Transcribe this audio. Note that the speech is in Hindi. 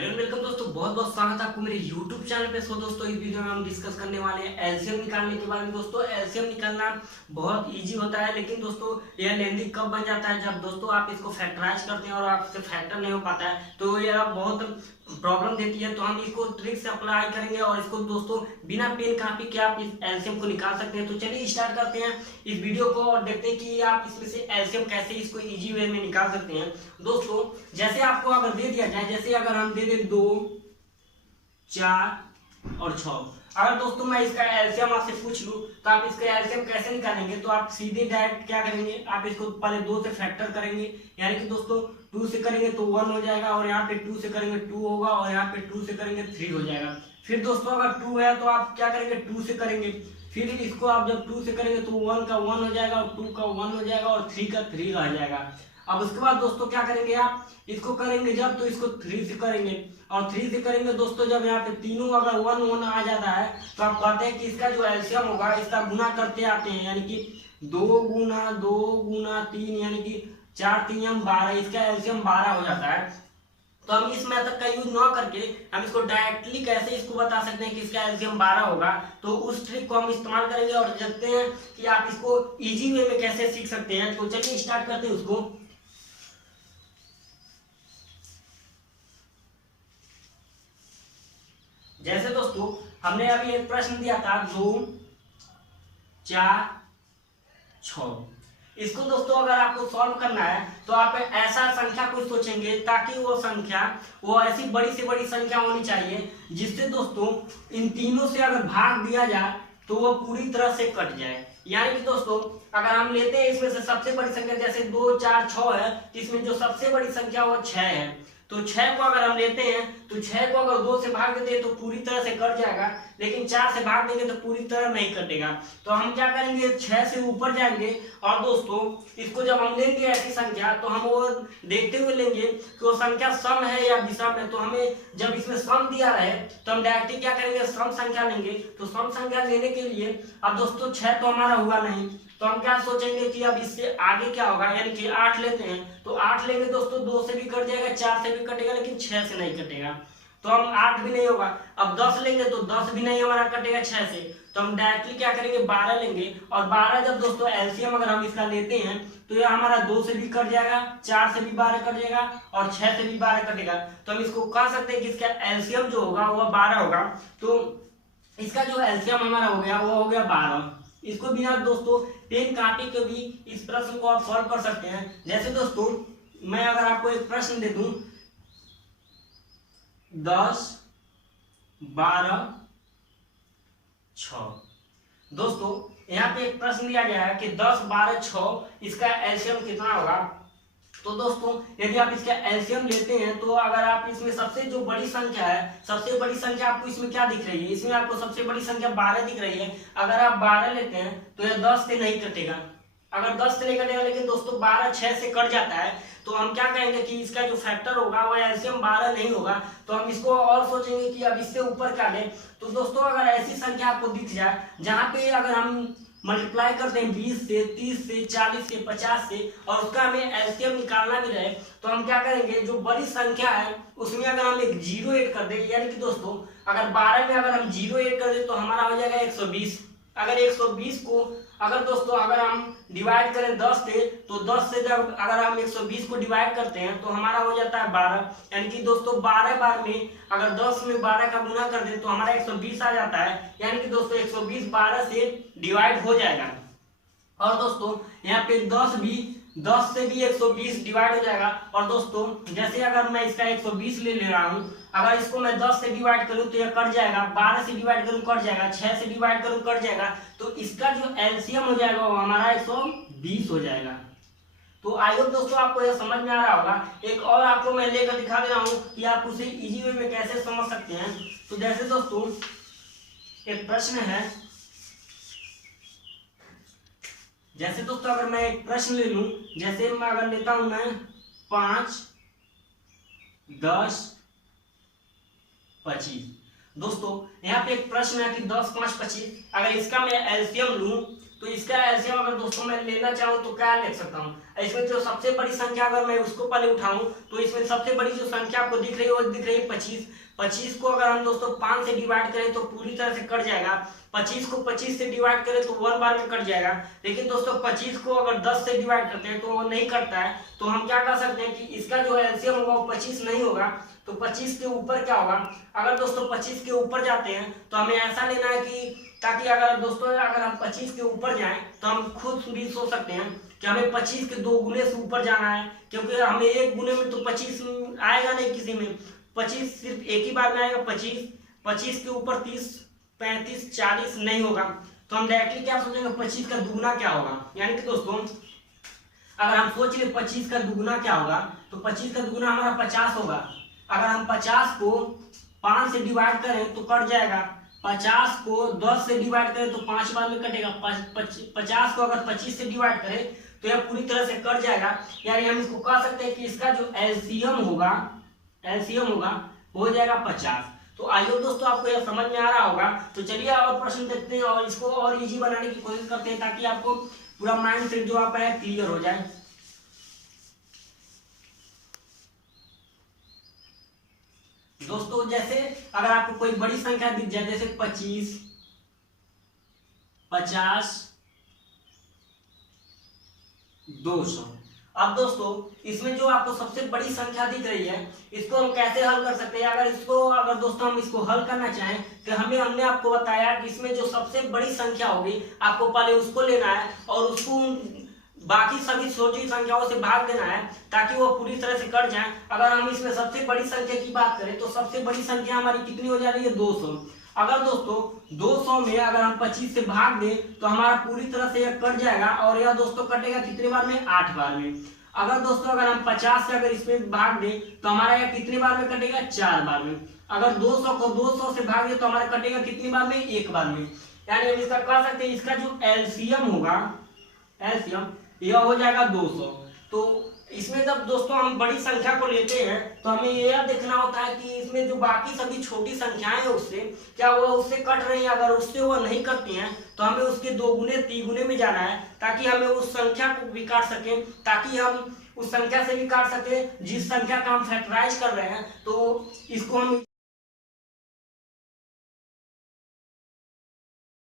हेलो वेलकम दोस्तों, बहुत बहुत स्वागत है आपको मेरे YouTube चैनल पे। सो दोस्तों, इस वीडियो में हम डिस्कस करने वाले हैं एलसीएम निकालने के बारे में। दोस्तों, एलसीएम निकालना बहुत इजी होता है, लेकिन दोस्तों यह लेंथी कब बन जाता है, जब दोस्तों आप इसको फैक्टराइज करते हैं और आपसे फैक्टर नहीं हो पाता है, तो यह बहुत प्रॉब्लम देती है। तो हम इसको ट्रिक से अप्लाई करेंगे और इसको दोस्तों बिना पेन कापी के आप इस एलसीएम को निकाल सकते हैं। तो चलिए स्टार्ट करते हैं इस वीडियो को और देखते हैं कि आप इसमें से एलसीएम कैसे इसको इजी वे में निकाल सकते हैं। दोस्तों, जैसे आपको अगर दे दिया जाए, जैसे अगर हम दे दें 2, 4 और 6, अगर दोस्तों मैं इसका एलसीएम आपसे पूछ लूं तो आप इसका एलसीएम कैसे निकालेंगे, तो आप सीधे डायरेक्ट क्या करेंगे, आप इसको पहले 2 से फैक्टर करेंगे, यानी कि दोस्तों 2 से करेंगे तो 1 हो जाएगा, और यहाँ पे 2 से करेंगे 2 होगा, और यहाँ पे 2 से करेंगे 3 हो जाएगा। फिर दोस्तों अगर 2 है तो आप क्या करेंगे, 2 से करेंगे, फिर इसको आप जब 2 से करेंगे तो 1 का 1 हो जाएगा, और 2 का 1 हो जाएगा, और 3 का 3 रह जाएगा। अब उसके बाद दोस्तों क्या करेंगे, आप इसको करेंगे जब, तो इसको 3 से करेंगे, और 3 से करेंगे दोस्तों जब यहाँ पे तीनों अगर 1 1 आ जाता है, तो आप कहते हैं कि इसका जो एलसीएम होगा इसका गुना करते आते हैं, यानी कि 2 गुना 2 गुना 3, यानी कि 4 3 12, इसका एलसीएम 12 हो जाता है। तो हम इस मेथड का यूज ना करके हम इसको डायरेक्टली कैसे इसको बता सकते हैं कि इसका एलसीएम 12 होगा, तो उस ट्रिक को हम इस्तेमाल करेंगे और देखते हैं कि आप इसको इजी वे में कैसे सीख सकते हैं। तो चलिए स्टार्ट करते हैं उसको। जैसे दोस्तों हमने अभी एक प्रश्न दिया था 2 4 6, इसको दोस्तों अगर आपको सॉल्व करना है तो आप ऐसा संख्या को सोचेंगे ताकि वो संख्या वो ऐसी बड़ी से बड़ी संख्या होनी चाहिए जिससे दोस्तों इन तीनों से अगर भाग दिया जाए तो वो पूरी तरह से कट जाए। यानी कि दोस्तों अगर हम लेते हैं इसमें से सबसे बड़ी संख्या, जैसे 2 4 6 है, इसमें जो सबसे बड़ी संख्या वो 6 है, तो 6 को अगर हम लेते हैं तो 6 को अगर 2 से भाग देते हैं तो पूरी तरह से कट जाएगा, लेकिन 4 से भाग देंगे तो पूरी तरह नहीं कटेगा। तो हम क्या करेंगे, 6 से ऊपर जाएंगे, और दोस्तों इसको जब हम लेंगे ऐसी संख्या तो हम वो देखते हुए लेंगे कि वो संख्या सम है या विषम है। तो हमें जब इसमें सम दिया रहे तो हम डायरेक्टली क्या करेंगे, सम संख्या लेंगे। तो सम संख्या लेने के लिए अब दोस्तों 6 तो हमारा हुआ नहीं, तो हम क्या सोचेंगे कि अब इससे आगे क्या होगा, यानी कि 8 लेते हैं, तो 8 लेंगे दोस्तों, 2 से भी कट जाएगा, 4 से भी कटेगा, लेकिन 6 से नहीं कटेगा। तो हम 8 भी नहीं होगा। अब 10 लेंगे तो 10 भी नहीं हमारा कटेगा 6 से, तो हम डायरेक्टली क्या करेंगे, 12 लेंगे, और 12 जब दोस्तों एलसीएम अगर हम इसका लेते हैं तो यह हमारा 2 से भी कट जाएगा, 4 से भी 12 कट जाएगा, और 6 से भी 12 कटेगा। तो हम इसको कह सकते हैं कि इसका एलसीएम जो होगा वह 12 होगा। तो इसका जो एलसीएम हमारा हो गया वो हो गया 12। इसको बिना दोस्तों पेन कापी के भी इस प्रश्न को आप सॉल्व कर सकते हैं। जैसे दोस्तों मैं अगर आपको एक प्रश्न दे दूं 10 12 6, दोस्तों यहाँ पे एक प्रश्न दिया गया है कि 10 12 6 इसका एलसीएम कितना होगा। तो दोस्तों यदि आप इसका एलसीएम लेते हैं तो अगर आप इसमें सबसे जो बड़ी संख्या है, सबसे बड़ी संख्या आपको इसमें क्या दिख रही है, इसमें आपको सबसे बड़ी संख्या 12 दिख रही है। अगर आप 12 लेते हैं तो यह 10 से नहीं कटेगा, अगर 10 से नहीं कटेगा, लेकिन दोस्तों 12 6 से कट जाता है, तो हम क्या कहेंगे कि इसका जो फैक्टर होगा वो एलसीएम 12 नहीं होगा। तो हम इसको और सोचेंगे कि अब इससे ऊपर क्या लें। तो दोस्तों अगर ऐसी संख्या आपको दिख जाए जहां पे अगर हम मल्टीप्लाई करते हैं 20 से 30 से 40 से 50 से, और उसका हमें एलसीएम निकालना भी रहे, तो हम क्या करेंगे, जो बड़ी संख्या है उसमें अगर हम एक 0 ऐड कर दें, यानी कि दोस्तों अगर 12 में अगर हम 0 ऐड कर दें तो हमारा हो जाएगा 120। अगर 120 को अगर दोस्तों अगर हम डिवाइड करें 10 से, तो 10 से जब अगर हम 120 को डिवाइड करते हैं तो हमारा हो जाता है 12, यानी कि दोस्तों 12 बार में अगर 10 में 12 का गुना कर दें तो हमारा 120 आ जाता है, यानी कि दोस्तों 120 12 से डिवाइड हो जाएगा। और दोस्तों यहाँ पे 10 से भी 120 डिवाइड हो जाएगा। और दोस्तों जैसे अगर मैं इसका 120 ले रहा हूँ, अगर इसको मैं 10 से डिवाइड करूं तो यह कट जाएगा, 12 से डिवाइड करूं कट जाएगा, 6 से डिवाइड करूं कट जाएगा, तो इसका जो एलसीएम हो जाएगा वो हमारा 120 हो जाएगा। तो आई होप दोस्तों आपको यह समझ में आ रहा होगा। एक और आपको मैं लेकर दिखा दे रहा हूं कि आप उसे इजी वे में कैसे समझ सकते हैं। तो जैसे दोस्तों एक प्रश्न है, जैसे दोस्तों अगर मैं एक प्रश्न ले लूं, जैसे मैं अगर लेता हूं मैं 5 10 25, दोस्तों यहाँ पे एक प्रश्न है कि 10 5 25, अगर इसका मैं एलसीएम लूं तो इसका एलसीएम अगर दोस्तों मैं लेना चाहूँ तो क्या लिख सकता हूँ, इसमें जो सबसे बड़ी संख्या अगर मैं उसको पहले उठाऊं तो इसमें सबसे बड़ी जो संख्या आपको दिख रही है वो दिख रही है 25। 25 को अगर हम दोस्तों 5 से डिवाइड करें तो पूरी तरह से कट जाएगा। 25 को 25 से डिवाइड करें तो 1 बार में कट जाएगा। लेकिन दोस्तों 25 को अगर 10 से डिवाइड करते हैं तो वो नहीं कटता है। तो हम क्या कर सकते हैं कि इसका जो एलसीएम होगा वो 25 नहीं होगा। तो 25 के ऊपर क्या होगा, अगर दोस्तों 25 के ऊपर जाते हैं तो हमें ऐसा लेना है कि ताकि अगर दोस्तों अगर हम 25 के ऊपर जाएं तो हम खुद भी सोच सकते हैं कि हमें 25 के 2 गुने से ऊपर जाना है, क्योंकि हमें एक गुने में तो 25 आएगा नहीं किसी में। 25 सिर्फ एक ही बार में आएगा 25। 25 के ऊपर 30, 35, 40 नहीं होगा। तो हम डायरेक्टली क्या सोचेंगे, 25 का दुगुना क्या होगा। यानी कि दोस्तों अगर हम सोच ले 25 का दुगुना क्या होगा तो 25 का दुगुना हमारा 50 होगा। अगर हम 50 को 5 से डिवाइड करें तो कट जाएगा। 50 को 10 से डिवाइड करें तो 5 बार में कटेगा। 50 को अगर 25 से डिवाइड करें तो यह पूरी तरह से कट जाएगा। यानी हम इसको कह सकते हैं कि इसका जो एलसीएम होगा हो जाएगा 50। तो आई होप दोस्तों आपको यह समझ में आ रहा होगा। तो चलिए और प्रश्न देखते हैं और इसको और इजी बनाने की कोशिश करते हैं ताकि आपको पूरा माइंड सेट जो आपका है क्लियर हो जाए। दोस्तों जैसे अगर आपको कोई बड़ी संख्या दिख जाए जैसे 25, 50, 200। अब दोस्तों इसमें जो आपको सबसे बड़ी संख्या दिख रही है इसको हम कैसे हल कर सकते हैं। अगर दोस्तों हम इसको हल करना चाहें तो हमने आपको बताया कि इसमें जो सबसे बड़ी संख्या होगी आपको पहले उसको लेना है और उसको बाकी सभी छोटी संख्याओं से भाग देना है ताकि वो पूरी तरह से कट जाए। अगर हम इसमें सबसे बड़ी संख्या की बात करें तो सबसे बड़ी संख्या हमारी कितनी हो जा रही है, 200। अगर दोस्तों 200 में अगर हम 25 से भाग दें तो हमारा पूरी तरह से यह कट जाएगा और यह दोस्तों कटेगा कितने बार में, 8 बार में। अगर दोस्तों अगर हम 50 से अगर इसमें भाग दें तो हमारा यह कितने बार में कटेगा, 4 बार में। अगर 200 को 200 से भाग दें तो हमारा कटेगा कितनी बार में, 1 बार में। यानी हम इसका कह सकते हैं इसका जो एलसीएम होगा, यह हो जाएगा 200। तो इसमें जब दोस्तों हम बड़ी संख्या को लेते हैं तो हमें यह देखना होता है कि इसमें जो बाकी सभी छोटी संख्याएं हैं उससे क्या वो उससे कट रही है। अगर उससे वो नहीं कटती हैं तो हमें उसके 2 गुने 3 गुने में जाना है ताकि हमें उस संख्या को भी काट सकें, ताकि हम उस संख्या से भी काट सके जिस संख्या का हम फैक्टराइज कर रहे हैं। तो इसको हम